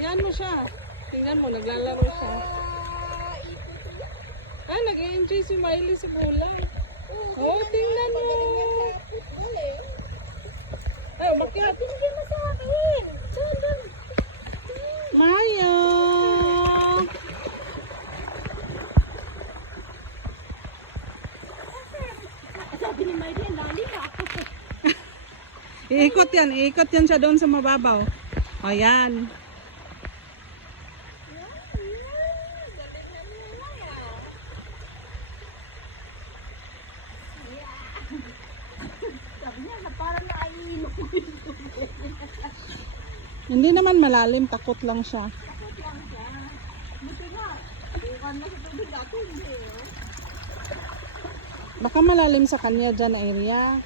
Yan mo siya. Tingnan mo, naglalaro siya. Ah, nag-enjoy si Miley sa bulan. Oh, tingnan mo. Ay, umakyat. Hindi mo sa akin. Maya. Sabi ni Miley, lali ka. Iikot yan siya doon sa mababaw. O, yan. Sabi niya, parang naalino ko. Hindi naman malalim, takot lang siya. Takot lang siya. Buti nga. Bukan na sa tubig ako. Hindi. Baka malalim sa kanya dyan area.